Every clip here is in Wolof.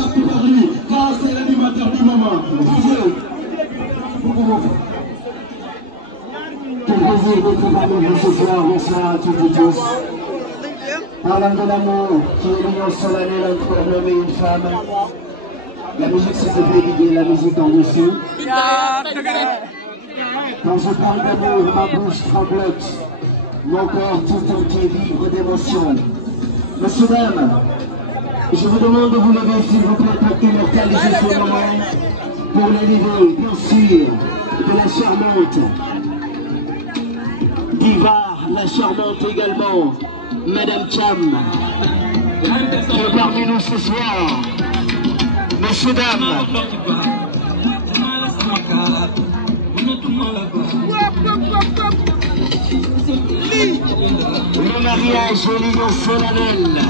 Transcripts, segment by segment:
parti par lui, car c'est l'animateur du moment. Quel plaisir d'être parmi vous ce soir. Bonsoir à toutes et tous. Parlant de l'amour, qui est l'union solennelle entre un homme et une femme. La musique c'est de déguider la musique en dessous. Quand je parle d'amour, ma bouche tremblote. Mon corps tout entier vibre d'émotion. Messieurs, dames, je vous demande de vous lever s'il vous plaît pour immortaliser ce moment. Pour l'élever, bien sûr, de la charmante diva, la charmante également, Madame Cham, qui est parmi nous ce soir. Messieurs, dames, le mariage est l'union solennelle.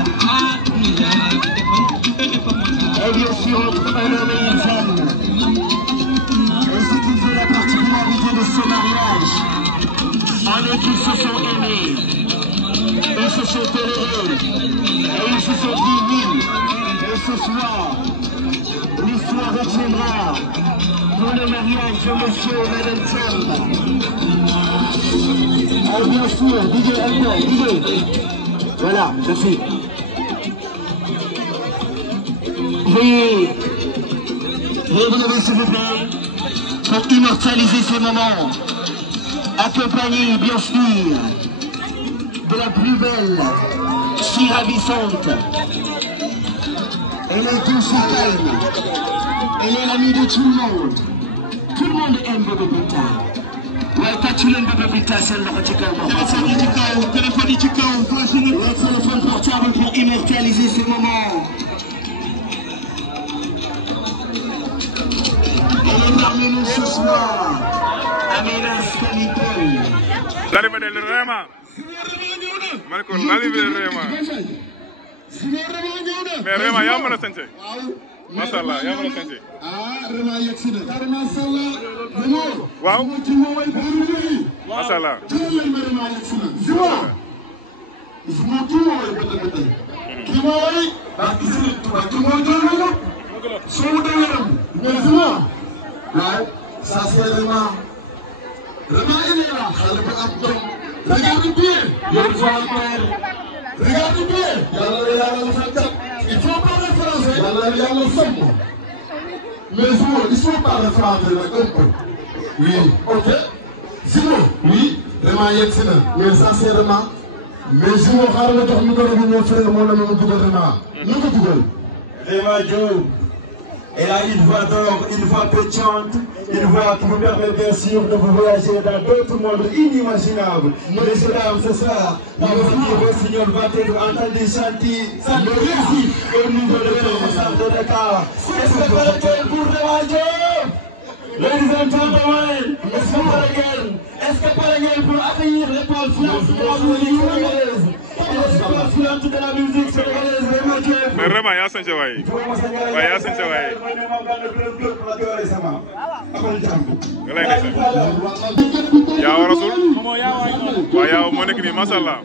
Et bien sûr entre un homme et une femme. Et ce qui fait la particularité de ce mariage, en est qu'ils se sont aimés, ils se sont tolérés, et ils se sont dit oui. Et ce soir, l'histoire retiendra pour le mariage de monsieur et madame Cham. Ah bien sûr, DJ Alpha, DJ. Voilà, merci. Veuillez vous lever s'il vous plaît pour immortaliser ces moments, accompagné bien sûr de la plus belle, si ravissante. Elle est douce et calme, elle est l'amie de tout le monde. Tout le monde aime Bébé Binta. waaye tàccu leen Bébé Binta seen loxo ci kaw. téléphone yi ci kaw. Le téléphone portable pour immortaliser ces moments. Elle est parmi nous ce soir. Amina Stalipol. L'arrivée de Réma. Marco, l'arrivée de Réma. Mais Réma, yaa mën a sant. Macha Allah, yaa mën a sant. Réma yegg si na. Waaw. Macha Allah. Waaw, ça c'est Réma. Réma il est là. Xale bu am jom. Regarde bien. Yow Fall Père. Regarde bien. Yàlla la yàlla defal cat. Il faut parler français. Yàlla la yàlla sàmm. Mais Simon, il faut parler français nag un peu. Oui, ok. Simon, oui. Réma yegg si na. Mais ça c'est Réma. Mais Simon xaaral ma jox micro bi mon frère moo la ma dugal Réma. Na ko dugal. Réma Diop. Elle a une voix d'or, une voix pétillante, une voix qui vous permet bien sûr de vous voyager dans d'autres mondes inimaginables. Messieurs, dames, ce soir, notre Rossignol va être entendu chanter le récit au niveau de l'ambassade de Dakar. Est-ce que vous êtes pour Réma Diop? Ladies and gentlemen, est-ce que vous êtes pour accueillir l'étoile filante de la musique sénégalaise? L'étoile filante de la musique sénégalaise, Réma Diop. Mais Réma, yaa sant waay. Waaye yaa sant waay. Nga lay nekk. Yaa wa Rasul. Waaw yaa moo nekk nii macha Allah.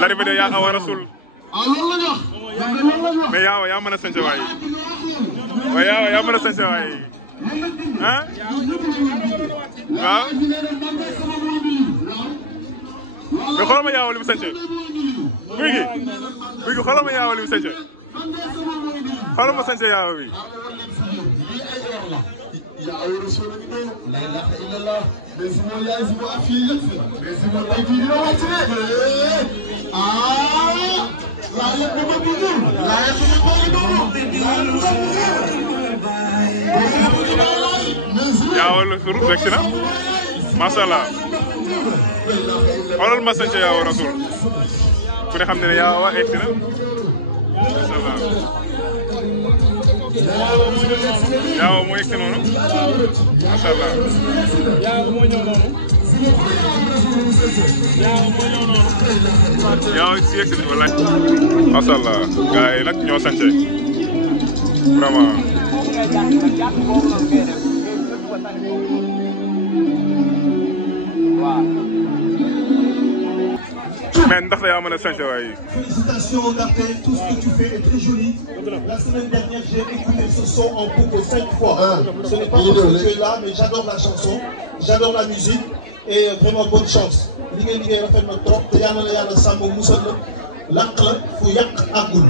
L'arrivée de yaa wa Rasul. Mais yaa mën a sant waay. Waaye yaa mën a sant waay. Ah? Waaw. Mais xoolal ma yaa li mu sant. Guy gi xoolal ma yaa li mu sant. Xoolal ma sant yaa bi. yaa wala sur rek si na macha Allah xoolal ma sant yaa wa Rasul ku ne xam ne yaa wa egg si na macha Allah yaa wa moo egg si noonu macha Allah yaa wa si egg si wala macha Allah gars yi nag ñoo sant vraiment. mais ndaxte yaa mën a sañse waay. Félicitations Ndaxte, tout ce que tu fais est très joli. La semaine dernière, j'ai écouté ce son en boucle 5 fois. Ce n'est pas parce que tu es là, mais j'adore la chanson, j'adore la musique et vraiment bonne chance. Li ngay liggéey rafet na trop te yàlla na yàlla sàmm musal la làq la fu yàq àggul.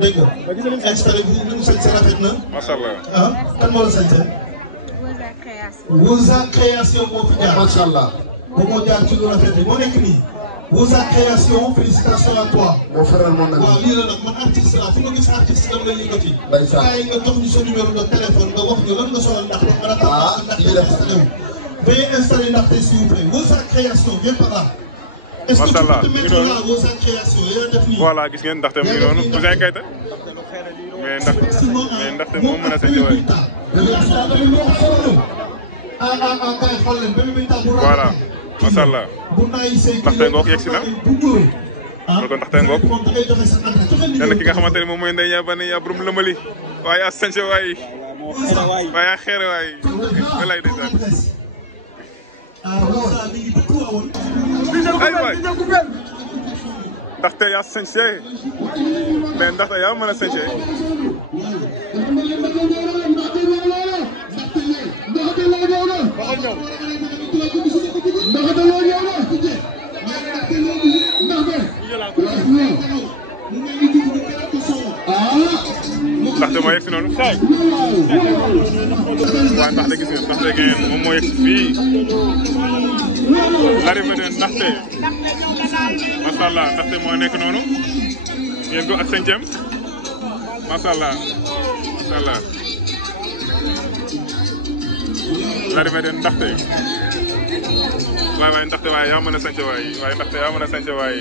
Dégg nga installé bi ñu sañ sa rafet na. macha allah ah kan moo la sañ sa. Wouza Création moo fi jaar. macha allah. ba moo jaar ci lu rafet bi moo nekk nii. Wouza Création félicitations à toi. mon frère mon ami. waaw lii la nag man artiste la fu ma gis artiste dama lay yëkkati. ndeysaan waaye nga jox ñu sa numéro de téléphone nga wax ñu lan nga soxla Ndaxte. lii la installé wu. veuillez installer Ndaxte s'il vous plaît. Wouza Création viens par là. est-ce que tu peux te mettre là Wouza Création yow def nii. voilà gis ngeen Ndaxte mu ngi noonu Ouzin Keita mais Ndaxte moom mën a sañse waay. voilà macha allah Ndaxte ngoog yegg si na ma ko Ndaxte ngoog yàlla ki nga xamante ne moom mooy Ndeye Yaba ne yaa borom lëmbali waaye a sañse waay waaye a xeere waay walaay ndeysaan ay waay Ndaxte yaa sañse mais Ndaxte yaa mën a sañse Ndaxte moo yegg si noonu waaye Ndaxte gis ngeen Ndaxte ngeen moom moo yegg si fii l'arrivée de Ndaxte macha allah Ndaxte moo nekk noonu ngeen ko ak 5e macha allah macha allah l'arrivée de Ndaxte waaye Ndaxte waaye yaa mën a sañse waay waaye Ndaxte yaa mën a sañse waay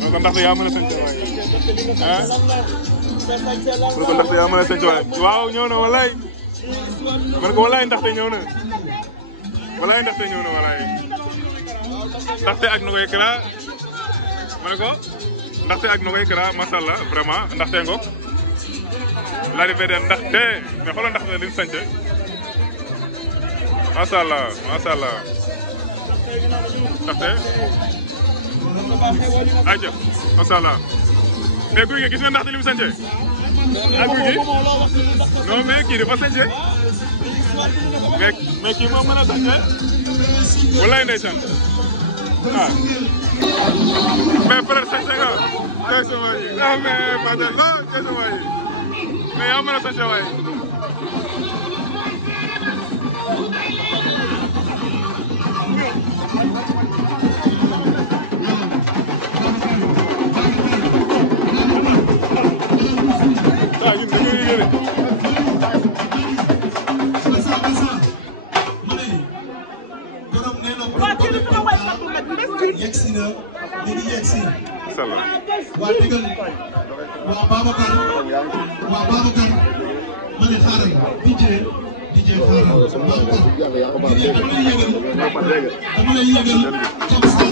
moo ko Ndaxte yaa mën a sañse waay ah moo ko Ndaxte yaa mën a sañse waay waaw ñëw na walaay man ko walaay Ndaxte ñëw na walaay Ndaxte ñëw na walaay Ndaxte ak Nogoy Kara ma ne ko Ndaxte ak Nogoy Kara macha allah vraiment Ndaxte ngoog l'arrivée de Ndaxte mais xoolal Ndaxte li mu sañse macha allah macha allah Ndaxte ayca macha allah mais guy gi gis nga Ndaxte li mu sañse ak guy gi non mais kii dafa sañse mais kii moom mën a sañse walaay ndeysaan ah mais frère sañse nga tey sama yi ah mais Fadel non tey sama yi mais yaa mën a sañse waay yegsi na ñu ngi yegsi. salaam. waa digal waa Babacar ma ne xaaral DJ xaaral Babacar dama lay yëgal comme ça.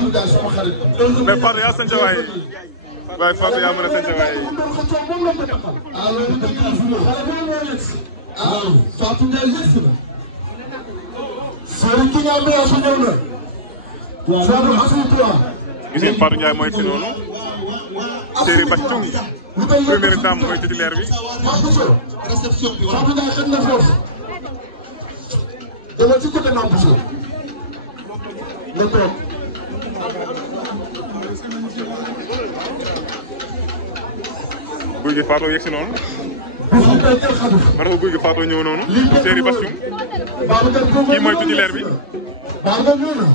mais Fatou yaa sant waay waaye Fatou yaa mën a sant waay. Fatou Ndiaye yegg si na. Serigne ki nga ambiance ñëw na. Fatou assis-toi. gis ngeen Fatou Ndiaye mooy fi noonu Chéri Bathioung première dame mooy titulaire bi. réception bi wala nga xet na foofu. dama ci côté Mame Bousso. nga toog. Guy gi Fatou yegg si noonu. ma ne ko Guy gi Fatou ñëw noonu. Chéri Bathioung. kii mooy titulaire bi. Babacar ñëw na.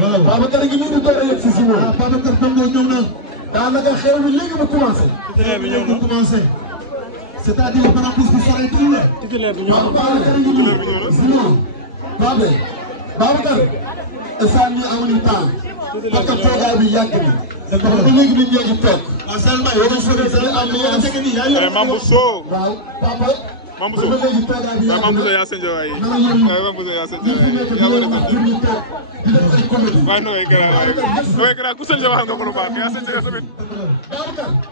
voilà Babacar gi ñu ngi doon yegg si moom. Babacar Bongo ñëw na. daanaka xew bi léegi mu commencé. titulaire bi ñëw na commencé. c'est-à-dire parapluie bi s'arrête là. titulaire bi ñëw na. Babacar ngi ñëw. sinon Babacar. instant bii amuñu temps. parce que toogaay bi yàgg na. dafa ba léegi nit ñee ngi toog. seulement yow dañu soobee sa am na yeneen fekk nii yaa ngi Mame Bousso. waaw papa. Mame Bousso ba léegi toogaay bi yàgg na. Mame Bousso yaa sëñ waay. Mame Bousso yaa sëñ waay. yaa war a def waaye nu ngay gërëm waaye nu ngay gërëm ku sëñ waxal nga ko lu baax yaa sëñ tamit.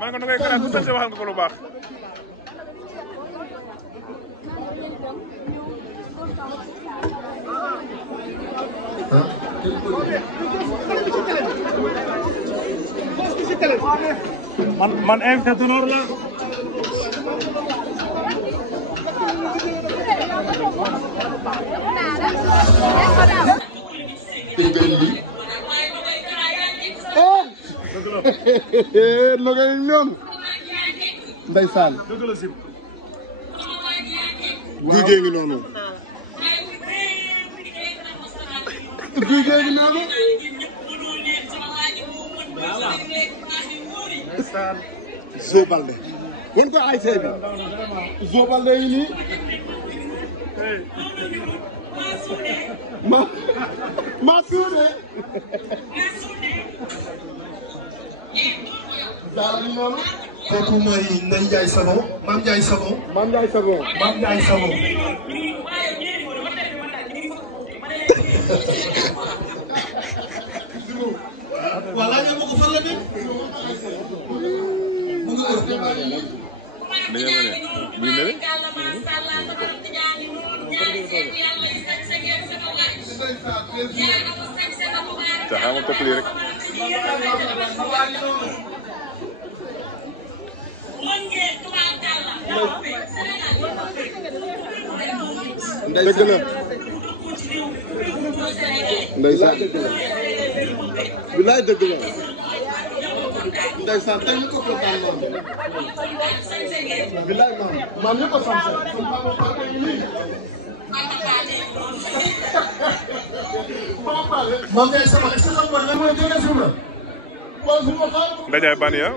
man nga nu ngay gërëm ku sëñ waxal nga ko lu baax. man invité d'honneur la. Nogay ñoom. Ndeysaan. Guy gee ngi noonu. Guy gee ngi noonu. Zo Balde. won ko ay seebi. Zo Balde yi nii. ma suude. daal di noonu. kooku mooy Ndeye Ndiaye Savon. Mame Ndiaye Savon. Mame Ndiaye Savon. Mame Ndiaye Savon. voilà ñoo ma ko fan la dem. mu ngi ëpp. Taxaw ma topp lii rek. dëgg la. ndeysaan. bilaay dëgg la. ndeysaan tey ñu ko kontaan noonu. bilaay maam ñu ko sant. moom kay sama est-ce que xam nga lan mooy jóge fi mu ne. Ndeye Bania.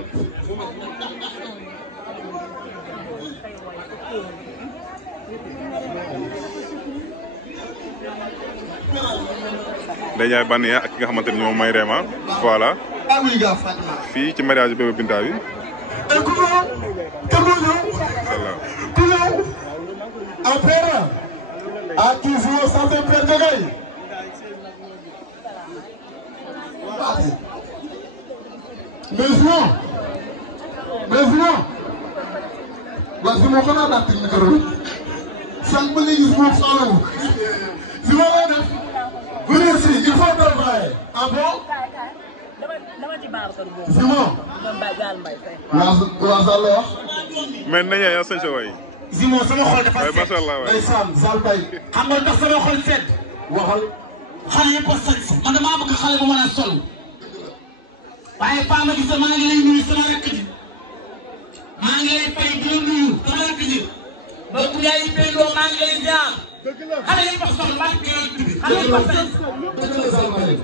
Ndeye Bania ak ki nga xamante ni ñoom mooy Réma. voilà. fii ci mariage Bébé Binta bi. à qui vous sentez Père Gueye. waaw si ma ko naa daal micro bi. sànq ba léegi si moom soxla wu. si ma lay def. venez ici il faut travailler. ah bon. Simon. waaw Sall wax. mais nañu yaa sëñ sa waay. Simon sama xol dafa waay macha allah waay. ndeysaan Sall Baye. xam nga ndax sama xol sedd. waxal. xale yëpp a sañ man damaa bëgg xale bu mën a sol. waaye Paa ma gis maa ngi lay nuyu sama rakk ji. maa ngi lay fay di la nuyu sama rakk ji. donc yaay Pendo maa ngi lay ziar. xale yëpp a sol maa ngi koy tudd. xale yëpp a sañ. dëgg la Sall Baye.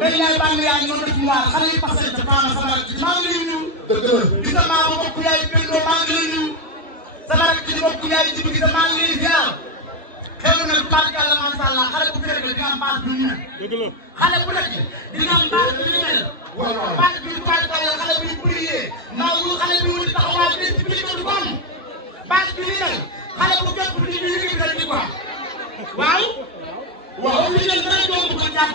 léegi yaay bànn yaa ngi noonu def mu waar xale yëpp a sañ te Paa ma sama rakk ji maa ngi lay nuyu. dëgg la. gis nga maa ma bokk yaay Pendo maa ngi lay nuyu. sama rakk ji bokk yaay ji gis nga maa ngi lay ziar. xew na nag Paa Kalla macha allah xale bu fekkee di nga am base bu ñu mel. xale bu nekk di nga am base bu ñu mel. base bi Paa Kalla xale bi brillé ndaw yu xale bi wut taxawaay bi ci biir kër du ko am. base bi ñu mel xale bu jot bu ñu yëngu rek di ko am. waaw. waaw jigéen dara doon ko jàpp.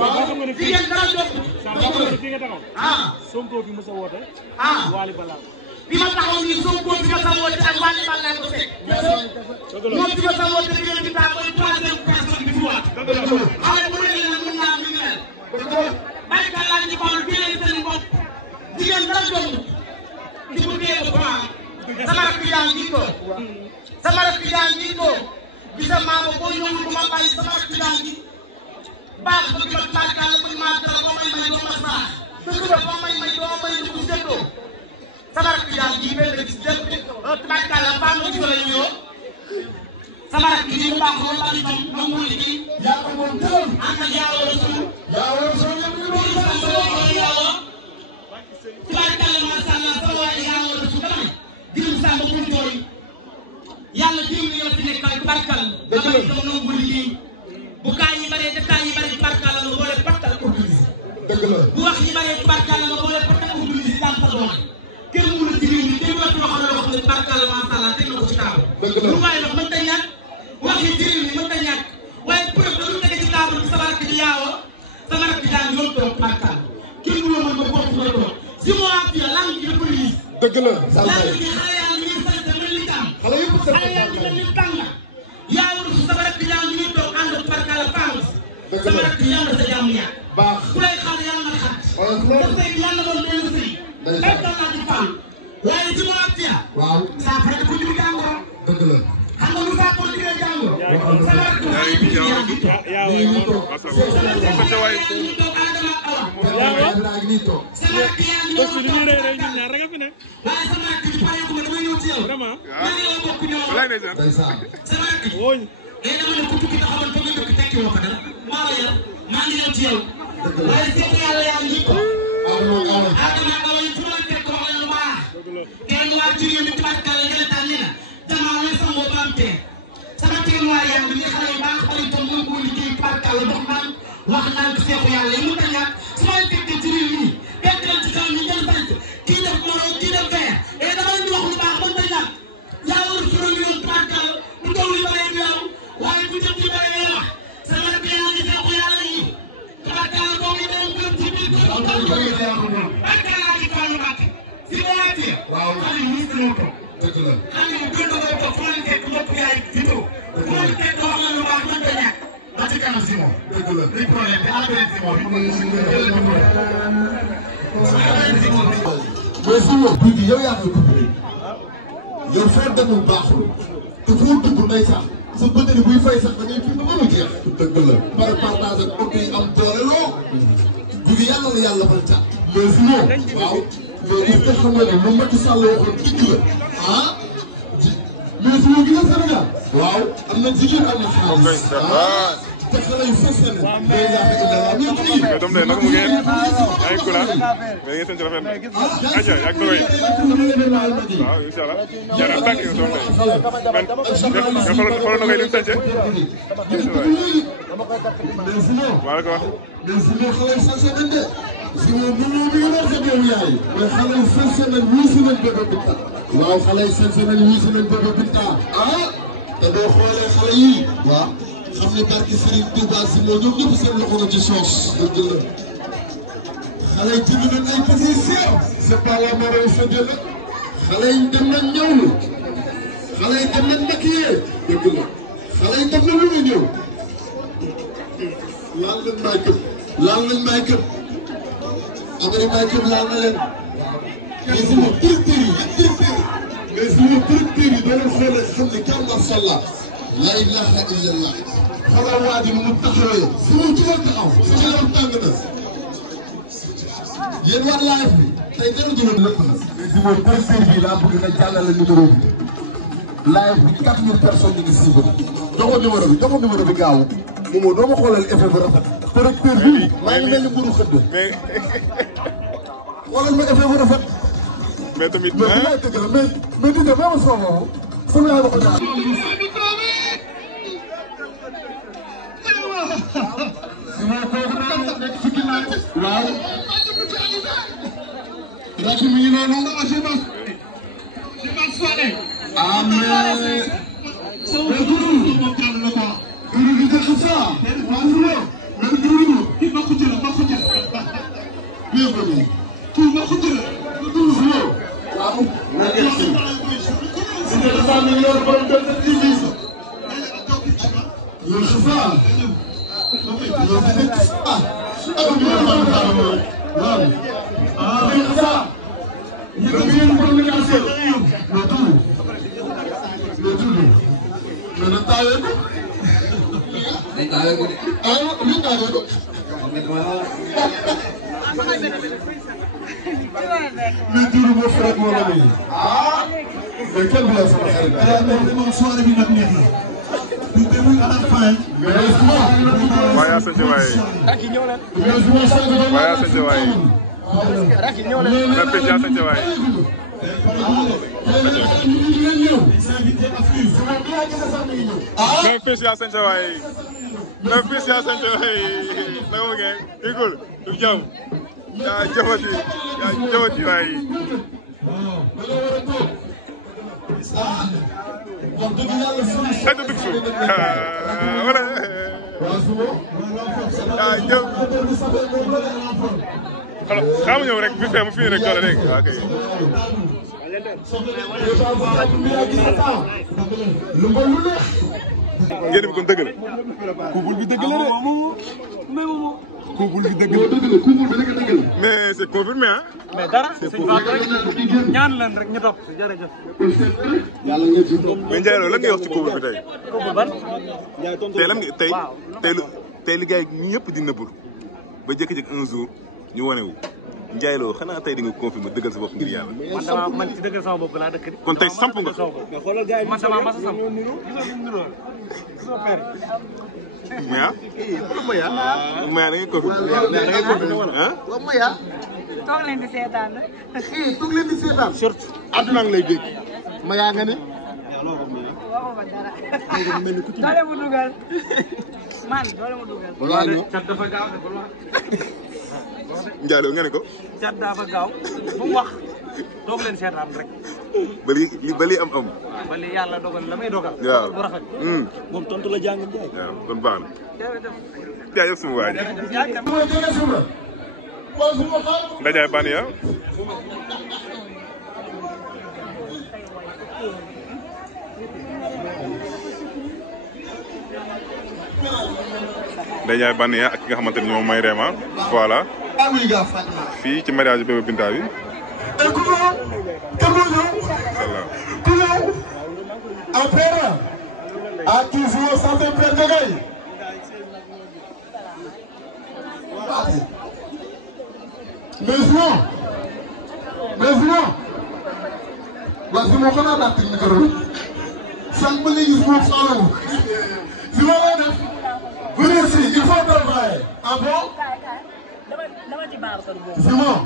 waaw jigéen dara doon ko. ah. Sonko fi mos a woote. ah. Waly Balla. bi ma taxaw nii Sonko bi ma sa woote ak Waly Balla ko fekk. moom bi ma sa woote rek yéen a ngi taal mooy troisième personne bi fi waat. xale bu nekk nag mën naa am lu ñu mel. barika laa ñu xool bii leen seen bopp. jigéen dara doon toog sama rakk yaa ngi toog gisa maama boo ñëwul bu ma bàyyi sama rakk yaa ngi baax ba di ma tàggal muy maa dara ba may may doo ma saax dëgg la ba may may doo may dugg séddoo sama rakk yaa ngi benn gis lépp tàggal la faa ma gis la ñëw sama rakk yi mu baax loolu la itam nangu liggéey yaa ko moom tëram. ànd ak yàlla la suul yaa war soo yem ñu doon sax sa yàlla tubaarkàlla macha allah sama waaye yàlla la suul dama diim sàmba pour jooy yàlla diim li la fi nekkal tubaarkàlla dama itam nangu liggéey bu kaay yi baree te kaay yi baree tubaarkàlla nga boole pattal organisé dëgg la. bu wax yi baree tubaarkàlla nga boole pattal organisé daan sa doole kenn mu la ci réew mi kenn waxtu waxal loo xam ne tubaarkàlla macha allah teg na ko ci taabu lu waaye wax mën ta ñàkk wax yi ci réew mi mën ta ñàkk waaye preuve da lu tege ci taabu bi sama rakk di yaawa sama rakk daan yoon toog tubaarkàlla kenn mu la mën ba bopp nga toog si moo am fii langue bi dafa riis dëgg la. langue bi xale yaa ngi ñuy sant mel ni tàmm xale yëpp sant xale yaa ngi mel ni tàng yaa war sama rakk yaa ngi ñuy toog ànd ak tubaarkàlla paams sama rakk yàlla sa jàmm yaa baax. ku lay xaar yàlla na xat wala su te loolu. sëy yàlla doon benn sëy ay doon naa di faam waaye si moo am fii waaw. saa fa ko diri jàngoro dëgg la. xam nga lu saa ko diri jàngoro sama rakk yaa ngi nii toog. ñu toog Adama Awa yaa ngi nii toog. sama rakk yaa ngi toog waaye sama rakk bi pare ko dama ñëw ci yow maa ngi yow bokk ñoo ndeysaan. sama rakk et dama ne ku tukki taxawal fa nga dëkk tekki woo ko dara maa la yar maa ngi ñëw ci yow waaye seet yàlla yaa ngi ko Adama Awa yi fu ma fekk wax la lu baax kenn waa ci réew mi tubaarkàlla nga ne tànn na damaa ne sangoo ba am tee sama teen waa yaa ngi ni xale yu baax bari itam mën koo liggéey tubaarkàlla dox naan wax naan seexu yàlla yi mu ta ñàkk su ma fekkee ci réew mi fekk leen ci kaw ñu jël sant kii def moro kii def vert et dama leen di wax lu baax mën ta ñàkk yaa war suro ñu yoon tubaarkàlla bu taw li bare yow waaye bu jëm ci bare ngay wax sama rakk yaa ngi seexu yàlla yi tubaarkàlla boo ngi doon gëm ci biir kër tubaarkàlla ci Fallou Mbacké si ma waatee waaw. xale yi ñu gën a toog dëgg la. xam nga gën a toog fu leen fekk mbokk yaay vidéo fu leen fekk wax na lu baax mën ta ñàkk ba ci kanam si moom dëgg la. li problème bi affaire si moom mais si yow. bii bi yow yaa koy coupé. yow foo demul baaxul. te foo dugg nay sax. sa bëtëri buy fay sax da ngay fi ba mu jeex. dëgg la. pare partage ak oto yi am doole loo. bii bi yàlla la yàlla fal cat. mais si yow. waaw. mais est-ce que xam nga ne lu Macky Sall waxoon dëgg la. ah. mais si yow gis nga Sénégal. waaw am na jigéen am na xaalis. ah. te xale yu fës nañu. mais yaa ngi indi la mais kii. mais doom de naka mu ngeen yaa ngi kula mais ngeen sant rafet na aja yaa ngi toroy waaw incha allah jaara tànk yow doom de man nga xoolal na koy lim sànce maa la ko wax mais si ñoom xale yu fës nañu de. si ñoom bu ñu yor sa doomu yaay. mais xale yu fës nañu wuusi nañu Bébé Binta. waaw xale yu fës nañu wuusi nañu Bébé Binta. ah te boo xoolee xale yii. waaw. xam ne barki Serigne Touba si moo ñoom ñëpp seen loxo na ci soos. dëgg la xale yi jënd nañ ay petits sœurs. c'est pas la marée sa jënd. xale yi dem nañ ñëw. xale yi dem nañ maquillé. dëgg la xale yi dem nañ lu ñu ñëw. laal nañ may këpp. laal nañ may këpp. amari may këpp laal na leen. mais si moom directeur yi mais si moom directeur yi doo leen xoolee xam ne kàr macha allah. la ilaha illallah. xoolal waa ji mu taxawee. su ma jugal taxaw. su ma yor tàng na. yéen waa live bi. tey dara jugal lépp na. si moom directeur bi laa bëgg na jàllale numéro bi. live bi 4000 personnes ñu ngi suivre. joxo numéro bi gaaw. moom doo ma xoolal effet bu rafet. directeur bi. maa ngi mel ni mburu xëdd. mais xoolal ma effet bu rafet. mais tamit mais bu may dëgg la mais dina ma soo boobu. fu mu laa ko jaar. si ma kooku noonu nekk ci ginnaaw. waaw. rajo mi ngi noonu. ah mais. mais Doudou. Doudou di dëkk saa. waaw si loolu. mais Doudou. bienvenue. Doudou si loolu. waaw. na ngeen si. si ne dafa am yoon borom benn TV. yow si saa. yow si dëkk saa. ah bi nga xam ne xaaral ma rek. waaw. ah dëkk saa. ñu ngi leen communication. mais Doudou. ko. mais Doudou moo frère moo la nii. ah. mais kenn du la sama xarit. mais soirée bi nag neex na. du début à la fin. waaye yaa sant waaye. waaye yaa sant waaye. mais fii yaa sant waaye. mais fii yaa sant waaye. mais fii yaa sant waaye. naka ma ngeen igul du jàmm. yaa jëfati waaye. ay dugg suuf wala ah ñëw xam ñëw rek bi fee mu fii rek doole dégg nga ok. ngeen bi kon dëgg la. couple bi dëgg la de. couple bi dëgg la. mais c'est confirmé ah. mais dara suñu faatu rek ñaan leen rek ñu topp si jërëjëf. mais Ndiaye lan ngay wax ci couple bi tey. couple ban. tey lan nga tey li gars yi ñëpp di nëbbul ba jékki-jékki un jour ñu wane wu Ndiaye Lo xanaa tey di nga confirmer dëggal sa bopp ngir yàlla. man ci dëggal sama bopp laa dëkk de. kon tey samp nga. man sama masa samp. Maya. Maya da ngay confirmer. ah. Maya. toog leen di seetaan rek. toog leen di seetaan. surtout àdduna ngi lay dégg. Maya nga ne. waxuma dara. doole mu dugal. man doole mu dugal. waaw cat dafa gaaw de bul wax. Ndiaye Lo nga ne ko. cat dafa gaaw bu mu wax toog leen seetaan rek. ba lii am. ba lii yàlla dogal la may dogal. waaw bu rafet. moom tontu la jàng Ndiaye. waaw kon baax na. jaajëf suma waa ji. Ndajaay Bania. Ndajaay Bania ak ki nga xamante ni moom mooy Réma voilà. fii ci mariage bébé Binta bi. Après, à toujours sans faire perdre. Mais sinon, vas-y mon canard la technique. Ça me dit qu'il faut faire. Sinon, venez ici, il faut travailler. Ah bon? Simon.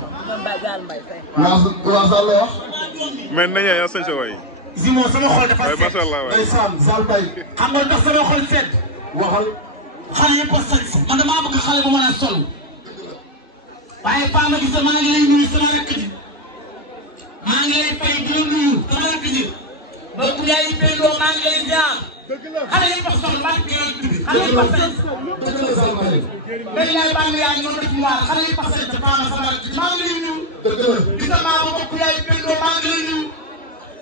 mais nañu yaa sañ sa waay. Simon sama xol dafa waay macha allah waay. Ndeysaan Zal Mbaye. xam nga ndax sama xol sedd. Waxal. xale yëpp a sañ man damaa bëgg xale bu mën a sol. waaye Paa ma gis maa ngi lay nuyu sama rakk ji. maa ngi lay fay di la nuyu sama rakk ji. donc yaay Pendo maa ngi lay ziar. xale yëpp a sol maa ngi lay tudd. xale yëpp a sañ. yaay bànn yaa ngi doon def mbaar xale yëpp a sañ te Paa ma sama rakk ji maa ngi lay nuyu. gis nga maa ma bokk yaay Pendo maa ngi lay nuyu.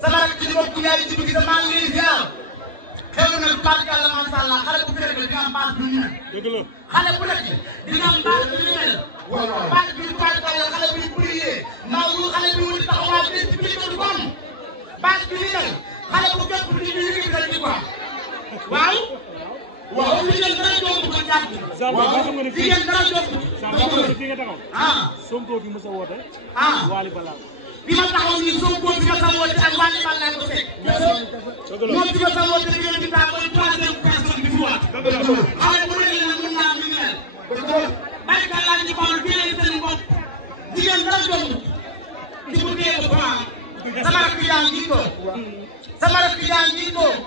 sama rakk ji bokk yaay ji bi gis maa ngi lay ziar. xew na nag Paa Yàlla macha allah xale bu fekkee di nga am base bu ñu mel. xale bu nekk di nga am base bu ñu mel. base bi Paa Yàlla xale bu ñu prié ndaw lu xale bi wuti taxawaay bi ci biir du ko am base bi ñu mel xale bu képp di ñu yëngu rek di ko am waaw. waaw li ngeen dara doon ko jàpp. waaw li ngeen dara doon ko. fi nga taxaw. ah. Sonko fi mos a woote. ah. Waly Ballago. bi ma taxaw nii Sonko bi ma taxaw woote ak Waly Ballago ko fekk. moom bi ma taxaw woote ak yow di taa mooy troisième personne bi fi waat. xale bu nekk nag mën naa mi ngi mel. baykat laa ci Fapal téye seen bopp. jigéen dara doon ci bu téye ba baax. sama rakk yaa ngi toog. sama rakk yaa ngi toog.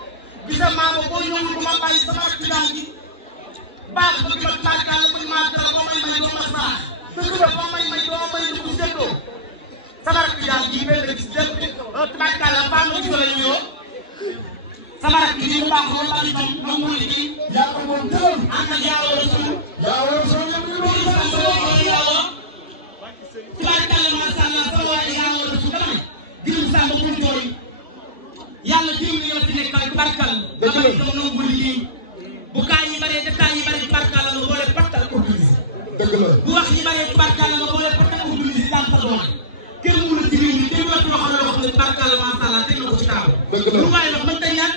bisa maama boo ñëwul ba ma bàyyi sama rakk yaa ngi. baax bëgg ma tàggal bëgg maa dara ba may may doo ma saax. dëgg la ba may may doo may dugg seddoo. sama rakk yaa ngi benn gis dem tubaarkàlla la femme bi la ñu sama rakk ji bu baax loolu la ñu doon moom mooy liggéey. yaa ko moom tëral. ànd ak yaa war a suul. yaa war a suul yëpp lu muy sant loolu yàlla. tubaarkàlla macha allah sama waa yaa war a suul dama ne. diiru sàmm pour jooy. yàlla diiru ni la fi nekkal tubaarkàlla. dëgg la dama doon ko liggéey. bu kaa yi baree te kaa yi baree tubaarkàlla nga boole pattal organisé. dëgg la. bu wax yi baree tubaarkàlla nga boole pattal organisé daan sa doole. kenn mënu la ci réew mi kenn mënatu loo xam ne wax ne tubaarkàlla macha allah teg na ko ci table. dëgg la lu waaye wax mën ta ñàkk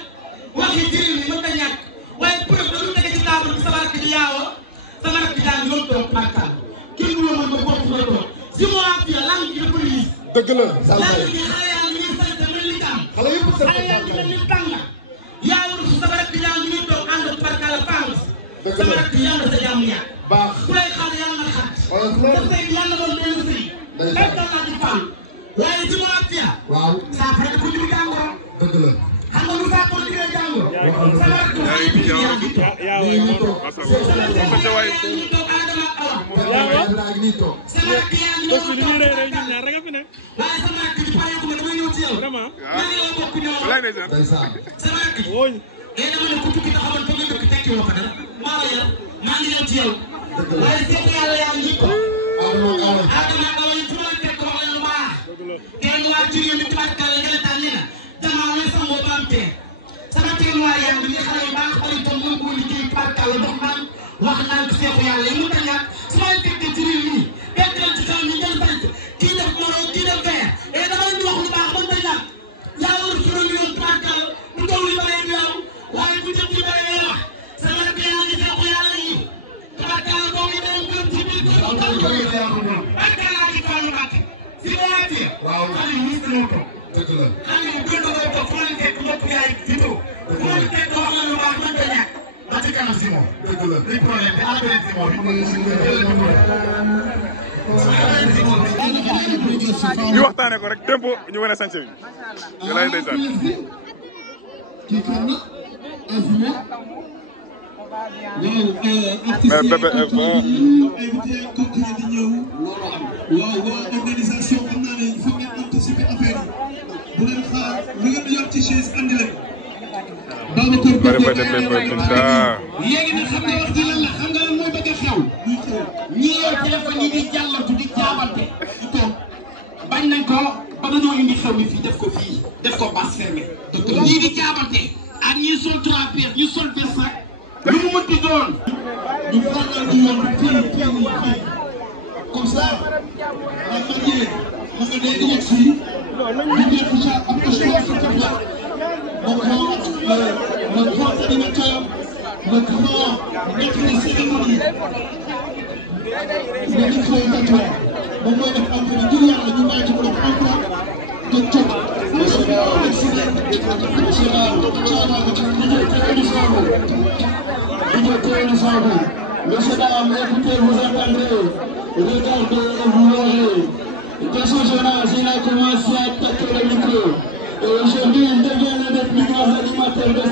wax yi ci réew mi mën ta ñàkk waaye preuve dañu tege ci table bi sama rakk ji yaawa sama rakk jaa ngi doon toog Makka kenn du la mën ba foofu nga toog si moo am fii lan gi dafa liis. dëgg la. lan gi xale yaa ngi sant mel ni tam. xale yëpp sant xale yaa ngi mel ni tàng. yaa war a sama rakk yaa ngi toog ànd ak barkala Fangos. dëgg la sama rakk yaa ngi sa jàmm ñaar. baax ku lay xaar yaa ngi xat. wala loolu. te tey yàlla doon benn sëy. fekkoon naa ci Fall. waaye si moo am fii. waaw. saafara dafa jur jàngoro. dëgg la. xam nga lu saafara jur jàngoro. sama rakk yaa ngi toog sama rakk yaa ngi toog sama rakk yaa ngi toog waaye sama rakk bi pare ko damay ñëw ci yow. maa ngi yow bokk ñëw. sama rakk bi. dama ne ku tukki taxawal fa nga dëkk tekki woo fa dara. maa la yar maa ngi ñëw ci yow. waaye seet yàlla yaa ngi ko. Adama Awa yi fu ma teg ko wax leen lu baax. kenn waa jigéen ñi tubaarkalla nga la tànn na damaa lay sangoo ba am tee. sama teen waa yaa ngi nii xale yu baax xale yu toll mën koo liggéey tubaarkalla dox naan wax naan ko seexu yàlla yi mu tax ñaar su ma leen teggee ci réew mi fekk leen ci kanam ñu jël sant kii def moro kii def vert et dama leen di wax lu baax ba tey nag yaa war a suñu yoon tubaarkalla bu taw li bare du yow waaye bu jëm ci bare ngay wax sama rakk yaa ngi seexu yàlla yi tubaarkalla boo ngi doon gëm ci biir kër tubaarkalla di fàllu bàtt si ma waatee xale yi ñu ko dëgg la. xale yi gën a ko fu ma leen fekk mbokk yaay vidéo fu ma leen fekk wax na lu baax mën ta ñàkk ba ci kanam si moom. dëgg la. li problème bi après si moom ñu waxtaanee ko rek tempo ñu wane sànce bi. ñu lay ndeysaan. kii kan la Azuma. mais bébé invité concret di ñëw. waaw waa organisation xam naa ne il faut ngeen anticiper affaire yi. bu leen xaar lu ngeen yor ci chaise andi leen. bari ba dem ba Binta. léegi nag xam nga wax ji lan la xam nga lan mooy bëgg a xew. ñi yor téléphone yi di jàllatu di jaabante. di toog bañ nañ ko ba dañoo indi xew mi fii def ko fii def ko bas fermé. ñii di jaabante ak ñi sol 3 pièces ñu sol versac lu mu mënti doon. ñu xoolal ñu yoon fii comme ça la manière ma nga dee yegg si ñu def ça am na choix sur le plan le grand animateur le grand maître de cérémonie le micro-orateur moom mooy def en fait ngir yàlla ñu bàyyi ci mu def encore de jot monsieur Monsieur Dame, écoutez, vous entendez, regardez et vous voyez. Dès ce jeune âge, il a commencé à attaquer le micro. Et aujourd'hui, il devient l'un des plus grands animateurs de